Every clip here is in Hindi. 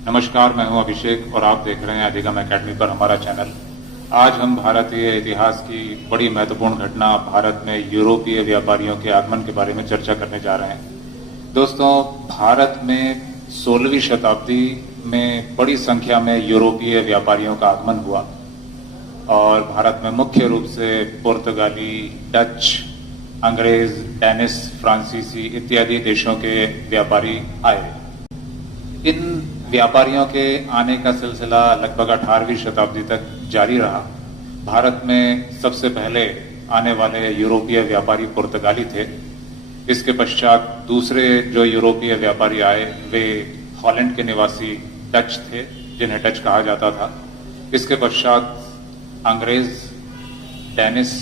नमस्कार, मैं हूं अभिषेक और आप देख रहे हैं अधिगम एकेडमी पर हमारा चैनल। आज हम भारतीय इतिहास की बड़ी महत्वपूर्ण घटना भारत में यूरोपीय व्यापारियों के आगमन के बारे में चर्चा करने जा रहे हैं। दोस्तों, भारत में 16वीं शताब्दी में बड़ी संख्या में यूरोपीय व्यापारियों का आगमन हुआ और भारत में मुख्य रूप से पुर्तगाली, डच, अंग्रेज, डेनिस, फ्रांसीसी इत्यादि देशों के व्यापारी आए। इन व्यापारियों के आने का सिलसिला लगभग 18वीं शताब्दी तक जारी रहा। भारत में सबसे पहले आने वाले यूरोपीय व्यापारी पुर्तगाली थे। इसके पश्चात दूसरे जो यूरोपीय व्यापारी आए वे हॉलैंड के निवासी डच थे, जिन्हें डच कहा जाता था। इसके पश्चात अंग्रेज, डेनिस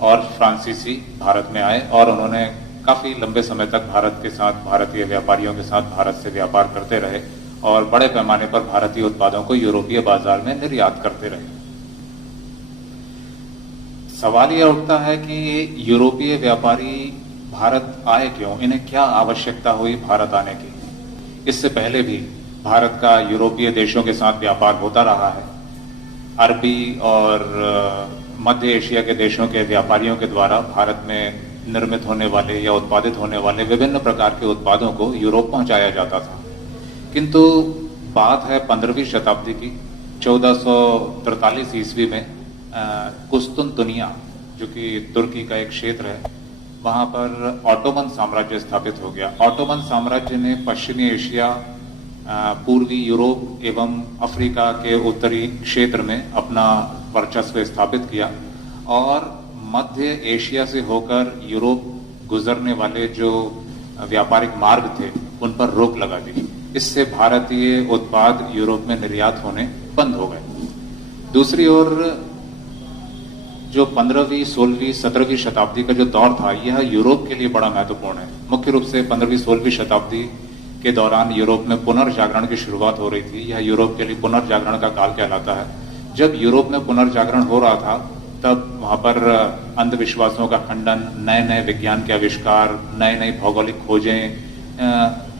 और फ्रांसीसी भारत में आए और उन्होंने काफी लंबे समय तक भारत के साथ, भारतीय व्यापारियों के साथ भारत से व्यापार करते रहे और बड़े पैमाने पर भारतीय उत्पादों को यूरोपीय बाजार में निर्यात करते रहे। सवाल यह उठता है कि यूरोपीय व्यापारी भारत आए क्यों, इन्हें क्या आवश्यकता हुई भारत आने की। इससे पहले भी भारत का यूरोपीय देशों के साथ व्यापार होता रहा है। अरबी और मध्य एशिया के देशों के व्यापारियों के द्वारा भारत में निर्मित होने वाले या उत्पादित होने वाले विभिन्न प्रकार के उत्पादों को यूरोप पहुंचाया जाता था। किंतु बात है 15वीं शताब्दी की। 1443 ईस्वी में कुस्तुनतुनिया, जो कि तुर्की का एक क्षेत्र है, वहां पर ऑटोमन साम्राज्य स्थापित हो गया। ऑटोमन साम्राज्य ने पश्चिमी एशिया, पूर्वी यूरोप एवं अफ्रीका के उत्तरी क्षेत्र में अपना वर्चस्व स्थापित किया और मध्य एशिया से होकर यूरोप गुजरने वाले जो व्यापारिक मार्ग थे उन पर रोक लगा दी। इससे भारतीय उत्पाद यूरोप में निर्यात होने बंद हो गए। दूसरी ओर जो 15वीं, 16वीं, 17वीं शताब्दी का जो दौर था, यह यूरोप के लिए बड़ा महत्वपूर्ण है। मुख्य रूप से 15वीं, 16वीं शताब्दी के दौरान यूरोप में पुनर्जागरण की शुरुआत हो रही थी। यह यूरोप के लिए पुनर्जागरण का काल कहलाता है। जब यूरोप में पुनर्जागरण हो रहा था तब वहां पर अंधविश्वासों का खंडन, नए नए विज्ञान के आविष्कार, नए नए भौगोलिक खोजें,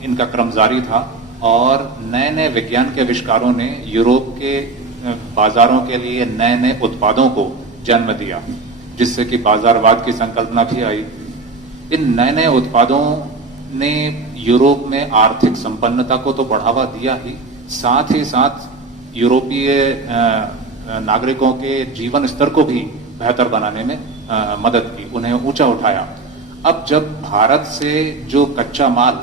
इनका क्रम जारी था और नए नए विज्ञान के आविष्कारों ने यूरोप के बाजारों के लिए नए नए उत्पादों को जन्म दिया, जिससे कि बाजारवाद की संकल्पना भी आई। इन नए नए उत्पादों ने यूरोप में आर्थिक संपन्नता को तो बढ़ावा दिया ही, साथ ही साथ यूरोपीय नागरिकों के जीवन स्तर को भी बेहतर बनाने में मदद की, उन्हें ऊंचा उठाया। अब जब भारत से जो कच्चा माल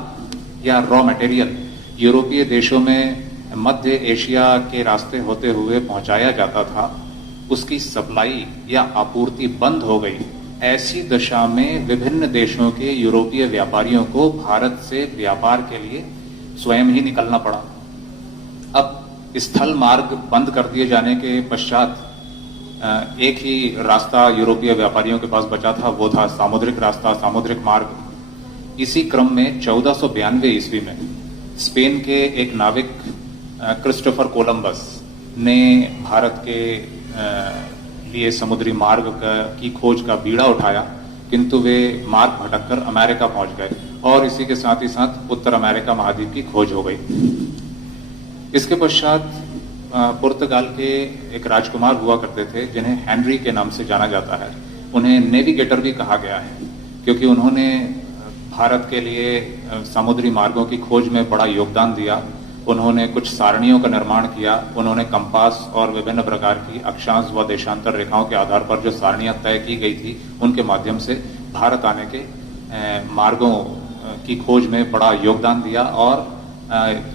या रॉ मटेरियल यूरोपीय देशों में मध्य एशिया के रास्ते होते हुए पहुंचाया जाता था, उसकी सप्लाई या आपूर्ति बंद हो गई। ऐसी दशा में विभिन्न देशों के यूरोपीय व्यापारियों को भारत से व्यापार के लिए स्वयं ही निकलना पड़ा। अब स्थल मार्ग बंद कर दिए जाने के पश्चात एक ही रास्ता यूरोपीय व्यापारियों के पास बचा था, वो था सामुद्रिक रास्ता, सामुद्रिक मार्ग। इसी क्रम में 1492 ईस्वी में स्पेन के एक नाविक क्रिस्टोफर कोलंबस ने भारत के लिए समुद्री मार्ग की खोज का बीड़ा उठाया, किंतु वे मार्ग भटककर अमेरिका पहुंच गए और इसी के साथ ही साथ उत्तर अमेरिका महाद्वीप की खोज हो गई। इसके पश्चात पुर्तगाल के एक राजकुमार हुआ करते थे जिन्हें हेनरी के नाम से जाना जाता है। उन्हें नेविगेटर भी कहा गया है क्योंकि उन्होंने भारत के लिए समुद्री मार्गों की खोज में बड़ा योगदान दिया। उन्होंने कुछ सारणियों का निर्माण किया। उन्होंने कंपास और विभिन्न प्रकार की अक्षांश व देशांतर रेखाओं के आधार पर जो सारणियां तय की गई थी, उनके माध्यम से भारत आने के मार्गों की खोज में बड़ा योगदान दिया और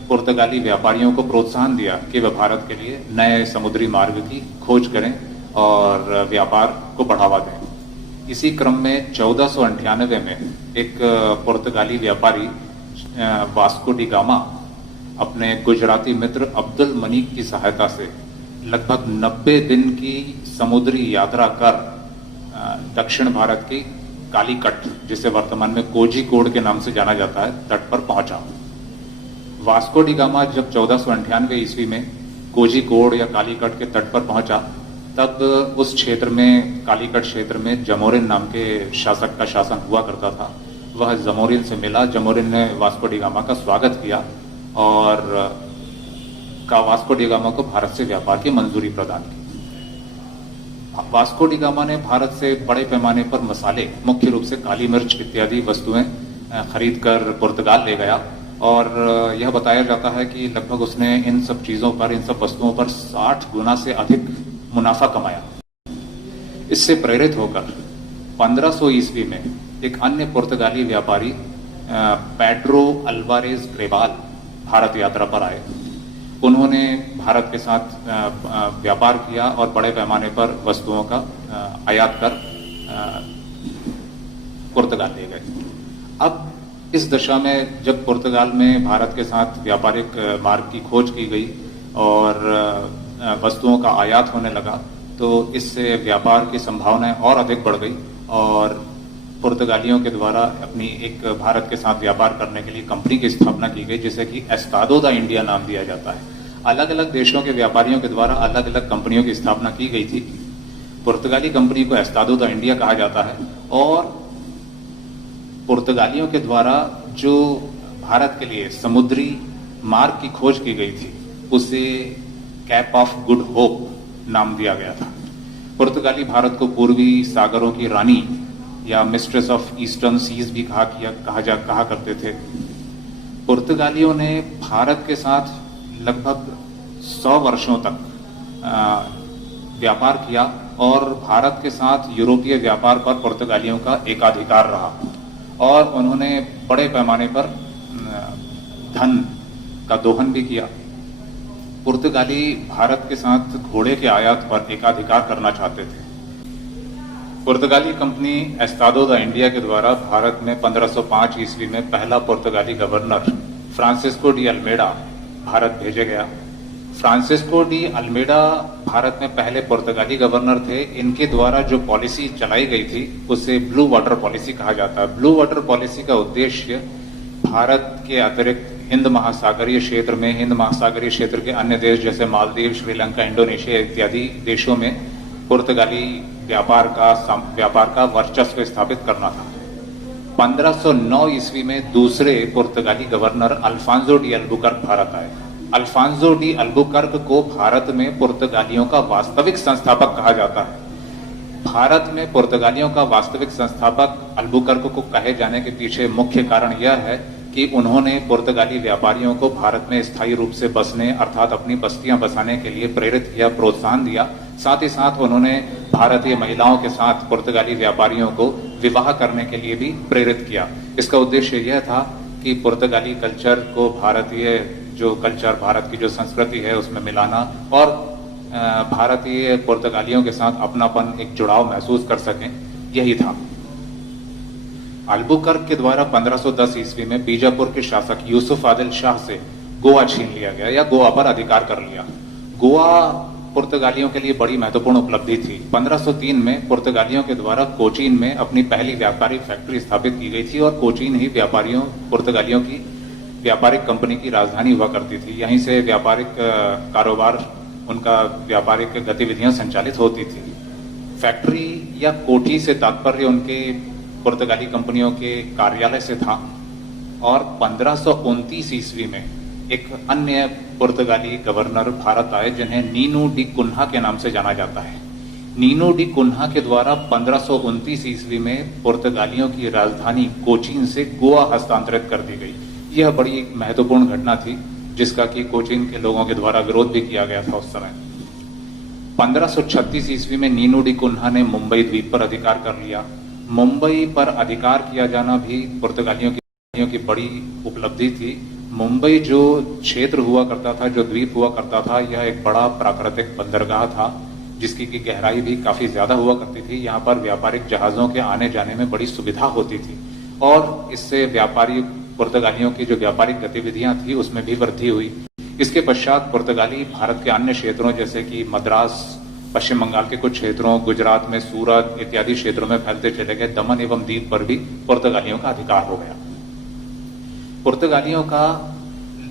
पुर्तगाली व्यापारियों को प्रोत्साहन दिया कि वे भारत के लिए नए समुद्री मार्ग की खोज करें और व्यापार को बढ़ावा दें। इसी क्रम में 1498 में एक पुर्तगाली व्यापारी वास्को डी गामा अपने गुजराती मित्र अब्दुल मनीक की सहायता से लगभग 90 दिन की समुद्री यात्रा कर दक्षिण भारत की कालीकट, जिसे वर्तमान में कोझिकोड के नाम से जाना जाता है, तट पर पहुंचा। वास्को डी गामा जब 1498 ईस्वी में कोझिकोड या कालीकट के तट पर पहुंचा, तब उस क्षेत्र में, कालीकट क्षेत्र में जमोरिन नाम के शासक का शासन हुआ करता था। वह जमोरिन से मिला। जमोरिन ने वास्को डी गामा का स्वागत किया और का वास्को डी गामा को भारत से व्यापार की मंजूरी प्रदान की। वास्को डी गामा ने भारत से बड़े पैमाने पर मसाले, मुख्य रूप से काली मिर्च इत्यादि वस्तुएं खरीद कर पुर्तगाल ले गया और यह बताया जाता है कि लगभग उसने इन सब चीजों पर, इन सब वस्तुओं पर 60 गुना से अधिक मुनाफा कमाया। इससे प्रेरित होकर 1500 ईस्वी में एक अन्य पुर्तगाली व्यापारी पेड्रो अल्वारेज ग्रेबाल भारत यात्रा पर आए। उन्होंने भारत के साथ व्यापार किया और बड़े पैमाने पर वस्तुओं का आयात कर पुर्तगाल ले गए। अब इस दशा में जब पुर्तगाल में भारत के साथ व्यापारिक मार्ग की खोज की गई और वस्तुओं का आयात होने लगा, तो इससे व्यापार की संभावनाएं और अधिक बढ़ गई और पुर्तगालियों के द्वारा अपनी एक भारत के साथ व्यापार करने के लिए कंपनी की स्थापना की गई, जिसे कि एस्तादो दा इंडिया नाम दिया जाता है। अलग अलग देशों के व्यापारियों के द्वारा अलग अलग कंपनियों की स्थापना की गई थी। पुर्तगाली कंपनी को एस्तादो दा इंडिया कहा जाता है और पुर्तगालियों के द्वारा जो भारत के लिए समुद्री मार्ग की खोज की गई थी, उसे कैप ऑफ गुड होप नाम दिया गया था। पुर्तगाली भारत को पूर्वी सागरों की रानी या मिस्ट्रेस ऑफ ईस्टर्न सीज भी कहा करते थे। पुर्तगालियों ने भारत के साथ लगभग 100 वर्षों तक व्यापार किया और भारत के साथ यूरोपीय व्यापार पर पुर्तगालियों का एकाधिकार रहा और उन्होंने बड़े पैमाने पर धन का दोहन भी किया। पुर्तगाली भारत के साथ घोड़े के आयात पर एकाधिकार करना चाहते थे। पुर्तगाली कंपनी एस्तादो दा इंडिया के द्वारा भारत में 1505 ईस्वी में पहला पुर्तगाली governor Francisco de Almeida Bharat भेजे गया। फ्रांसिस्को डी अल्मेडा भारत में पहले पुर्तगाली गवर्नर थे। इनके द्वारा जो पॉलिसी चलाई गई थी उसे ब्लू वाटर पॉलिसी कहा जाता है। ब्लू वाटर पॉलिसी का उद्देश्य भारत के अतिरिक्त हिंद महासागरीय क्षेत्र में, हिंद महासागरीय क्षेत्र के अन्य देश जैसे मालदीव, श्रीलंका, इंडोनेशिया इत्यादि देशों में पुर्तगाली व्यापार का वर्चस्व स्थापित करना था। 1509 ईस्वी में दूसरे पुर्तगाली governor Alfonso de Albuquerque Bharat आए। अल्फांसो डी अल्बुकर्क को भारत में पुर्तगालियों का वास्तविक संस्थापक कहा जाता है। भारत में पुर्तगालियों का वास्तविक संस्थापक अल्बुकर्क को कहे जाने के पीछे मुख्य कारण यह है कि उन्होंने पुर्तगाली व्यापारियों को भारत में स्थायी रूप से बसने अर्थात अपनी बस्तियां बसाने के लिए प्रेरित किया, प्रोत्साहन दिया। साथ ही साथ उन्होंने भारतीय महिलाओं के साथ पुर्तगाली व्यापारियों को विवाह करने के लिए भी प्रेरित किया। इसका उद्देश्य यह था कि पुर्तगाली कल्चर को भारतीय जो कल्चर, भारत की जो संस्कृति है उसमें मिलाना और भारतीय पुर्तगालियों के साथ अपनापन, एक जुड़ाव महसूस कर सकें, यही था। अल्बुकर्क के द्वारा 1510 ईस्वी में बीजापुर के शासक यूसुफ आदिल शाह से गोवा छीन लिया गया या गोवा पर अधिकार कर लिया। गोवा पुर्तगालियों के लिए बड़ी महत्वपूर्ण उपलब्धि थी। 1503 में पुर्तगालियों के द्वारा कोचीन में अपनी पहली व्यापारिक फैक्ट्री स्थापित की गई थी और कोचीन ही पुर्तगालियों की व्यापारिक कंपनी की राजधानी हुआ करती थी। यहीं से व्यापारिक कारोबार, उनका व्यापारिक गतिविधियां संचालित होती थी। फैक्ट्री या कोठी से तात्पर्य उनके पुर्तगाली कंपनियों के कार्यालय से था और 1529 ईस्वी में एक अन्य पुर्तगाली गवर्नर भारत आए जिन्हें नीनू डी कुन्हा के नाम से जाना जाता है। नीनू डी कुन्हा के द्वारा 1529 ईस्वी में पुर्तगालियों की राजधानी कोचीन से गोवा हस्तांतरित कर दी गई। यह बड़ी महत्वपूर्ण घटना थी जिसका कि कोचीन के लोगों के द्वारा विरोध भी किया गया था उस समय। 1536 ईस्वी में नीनू डी कुन्हा ने मुंबई द्वीप पर अधिकार कर लिया। मुंबई पर अधिकार किया जाना भी पुर्तगालियों की बड़ी उपलब्धि थी। मुंबई जो क्षेत्र हुआ करता था, जो द्वीप हुआ करता था, यह एक बड़ा प्राकृतिक बंदरगाह था जिसकी की गहराई भी काफी ज्यादा हुआ करती थी। यहाँ पर व्यापारिक जहाजों के आने जाने में बड़ी सुविधा होती थी और इससे व्यापारी पुर्तगालियों की जो व्यापारिक गतिविधियां थी उसमें भी वृद्धि हुई। इसके पश्चात पुर्तगाली भारत के अन्य क्षेत्रों जैसे कि मद्रास, पश्चिम बंगाल के कुछ क्षेत्रों, गुजरात में सूरत इत्यादि क्षेत्रों में फैलते चले गए। दमन एवं दीव पर भी पुर्तगालियों का अधिकार हो गया। पुर्तगालियों का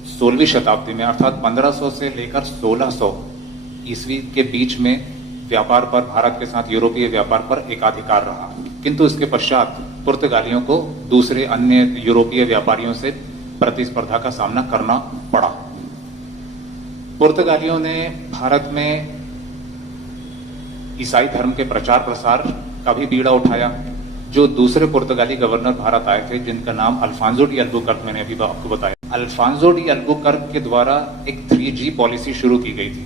16वीं शताब्दी में अर्थात 1500 से लेकर 1600 ईस्वी के बीच में व्यापार पर, भारत के साथ यूरोपीय व्यापार पर एकाधिकार रहा, किंतु इसके पश्चात पुर्तगालियों को दूसरे अन्य यूरोपीय व्यापारियों से प्रतिस्पर्धा का सामना करना पड़ा। पुर्तगालियों ने भारत में ईसाई धर्म के प्रचार प्रसार का भी बीड़ा उठाया। जो दूसरे पुर्तगाली गवर्नर भारत आए थे, जिनका नाम अल्फांसो डी अल्बुकर्क, मैंने अभी आपको बताया, अल्फांसो डी अल्बुकर्क के द्वारा एक 3G पॉलिसी शुरू की गई थी।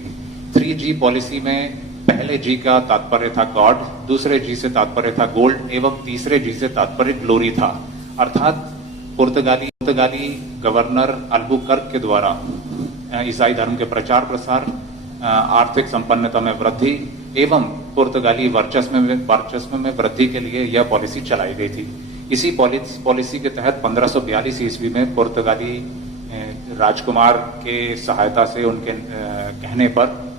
3G पॉलिसी में पहले G का तात्पर्य था गॉड, दूसरे G से तात्पर्य था गोल्ड एवं तीसरे G से तात्पर्य ग्लोरी था। अर्थात पुर्तगाली गवर्नर अल्बुकर्क के द्वारा ईसाई धर्म के प्रचार प्रसार, आर्थिक संपन्नता में वृद्धि एवं पुर्तगाली वर्चस्व में वृद्धि के लिए यह पॉलिसी चलाई गई थी। इसी पॉलिसी के तहत 1542 ईस्वी में पुर्तगाली राजकुमार के सहायता से, उनके कहने पर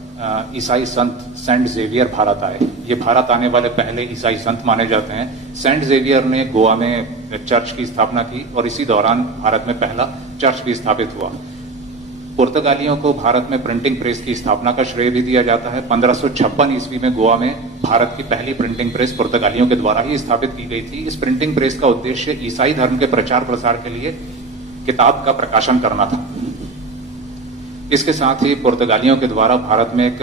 ईसाई संत सेंट जेवियर भारत आए। ये भारत आने वाले पहले ईसाई संत माने जाते हैं। सेंट जेवियर ने गोवा में चर्च की स्थापना की और इसी दौरान भारत में पहला चर्च भी स्थापित हुआ। पुर्तगालियों को भारत में प्रिंटिंग प्रेस की स्थापना का श्रेय भी दिया जाता है। 1556 ईस्वी में गोवा में भारत की पहली प्रिंटिंग प्रेस पुर्तगालियों के द्वारा ही स्थापित की गई थी। इस प्रिंटिंग प्रेस का उद्देश्य ईसाई धर्म के प्रचार प्रसार के लिए किताब का प्रकाशन करना था। इसके साथ ही पुर्तगालियों के द्वारा भारत में एक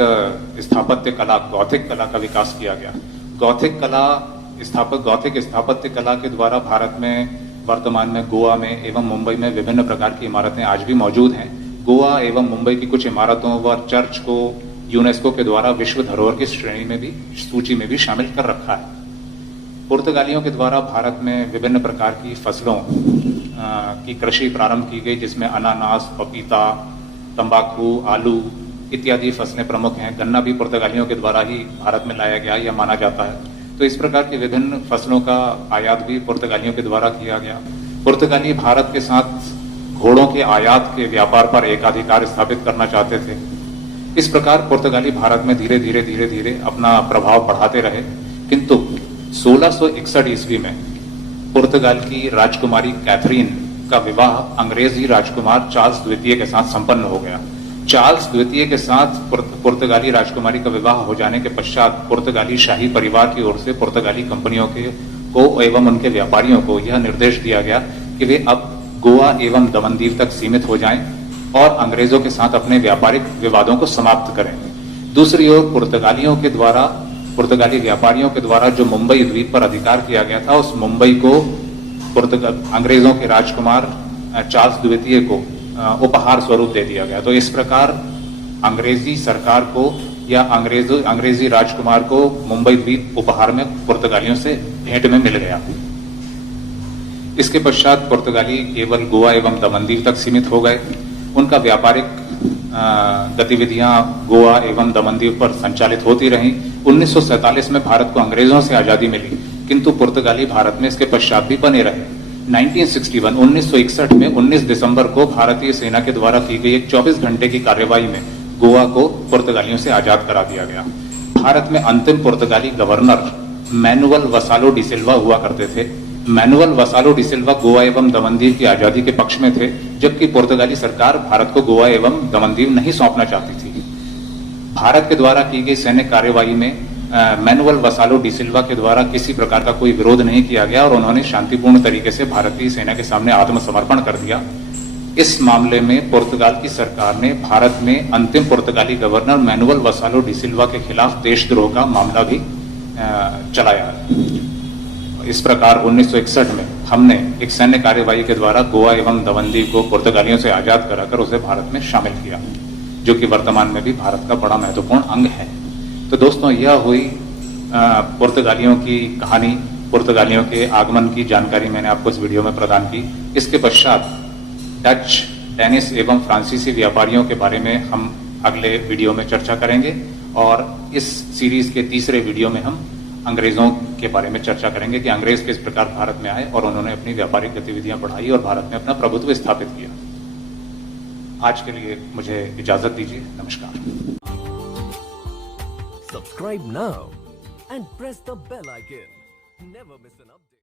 स्थापत्य कला, गौथिक कला का विकास किया गया। गौथिक स्थापत्य कला के द्वारा भारत में वर्तमान में गोवा में एवं मुंबई में विभिन्न प्रकार की इमारतें आज भी मौजूद हैं। गोवा एवं मुंबई की कुछ इमारतों व चर्च को यूनेस्को के द्वारा विश्व धरोहर की श्रेणी में भी, सूची में भी शामिल कर रखा है। पुर्तगालियों के द्वारा भारत में विभिन्न प्रकार की फसलों की कृषि प्रारंभ की गई, जिसमें अनानास, पपीता, तंबाकू, आलू इत्यादि फसलें प्रमुख हैं। गन्ना भी पुर्तगालियों के द्वारा ही भारत में लाया गया, यह माना जाता है। तो इस प्रकार की विभिन्न फसलों का आयात भी पुर्तगालियों के द्वारा किया गया। पुर्तगाली भारत के साथ घोड़ों के आयात के व्यापार पर एकाधिकार स्थापित करना चाहते थे। इस प्रकार पुर्तगाली भारत में धीरे धीरे अपना प्रभाव बढ़ाते रहे, किंतु 1661 ईस्वी में पुर्तगाल की राजकुमारी कैथरीन का विवाह अंग्रेजी राजकुमार चार्ल्स द्वितीय के साथ संपन्न हो गया। चार्ल्स द्वितीय के साथ पुर्तगाली राजकुमारी का विवाह हो जाने के पश्चात पुर्तगाली शाही परिवार की ओर से पुर्तगाली कंपनियों को एवं उनके व्यापारियों को यह निर्देश दिया गया कि वे अब गोवा एवं दमनदीव तक सीमित हो जाएं और अंग्रेजों के साथ अपने व्यापारिक विवादों को समाप्त करें। दूसरी ओर पुर्तगाली व्यापारियों के द्वारा जो मुंबई द्वीप पर अधिकार किया गया था, उस मुंबई को अंग्रेजों के राजकुमार चार्ल्स द्वितीय को उपहार स्वरूप दे दिया गया। तो इस प्रकार अंग्रेजी सरकार को या अंग्रेजी राजकुमार को मुंबई द्वीप उपहार में पुर्तगालियों से भेंट में मिल गया। इसके पश्चात पुर्तगाली केवल गोवा एवं दमनदीव तक सीमित हो गए। उनका व्यापारिक गतिविधियां गोवा एवं दमनदीव पर संचालित होती रहीं। 1947 में भारत को अंग्रेजों से आजादी मिली, किंतु पुर्तगाली भारत में इसके पश्चात भी बने रहे। 1961 में 19 दिसंबर को भारतीय सेना के द्वारा की गई एक 24 घंटे की कार्यवाही में गोवा को पुर्तगालियों से आजाद करा दिया गया। भारत में अंतिम पुर्तगाली गवर्नर मैनुअल वसालो डी सिल्वा हुआ करते थे। मैनुअल वसालो डी सिल्वा गोवा एवं दमनदीव की आजादी के पक्ष में थे, जबकि पुर्तगाली सरकार भारत को गोवा एवं दमनदीव नहीं सौंपना चाहती थी। भारत के द्वारा की गई सैन्य कार्यवाही में मैनुअल वसालो डी सिल्वा के द्वारा किसी प्रकार का कोई विरोध नहीं किया गया और उन्होंने शांतिपूर्ण तरीके से भारतीय सेना के सामने आत्मसमर्पण कर दिया। इस मामले में पुर्तगाल की सरकार ने भारत में अंतिम पुर्तगाली गवर्नर मैनुअल वसालो डी सिल्वा के खिलाफ देशद्रोह का मामला भी चलाया। इस प्रकार 1961 में हमने एक सैन्य कार्यवाही के द्वारा गोवा एवं दमनदीव को पुर्तगालियों से आजाद कराकर उसे भारत में शामिल किया, जो कि वर्तमान में भी भारत का बड़ा महत्वपूर्ण अंग है। तो दोस्तों, यह हुई पुर्तगालियों की कहानी, पुर्तगालियों के आगमन की जानकारी मैंने आपको इस वीडियो में प्रदान की। इसके पश्चात डच, डेनिश एवं फ्रांसीसी व्यापारियों के बारे में हम अगले वीडियो में चर्चा करेंगे और इस सीरीज के तीसरे वीडियो में हम अंग्रेजों के बारे में चर्चा करेंगे कि अंग्रेज किस प्रकार भारत में आए और उन्होंने अपनी व्यापारिक गतिविधियां बढ़ाई और भारत में अपना प्रभुत्व स्थापित किया। आज के लिए मुझे इजाजत दीजिए। नमस्कार। Subscribe now and press the bell icon. Never miss an update.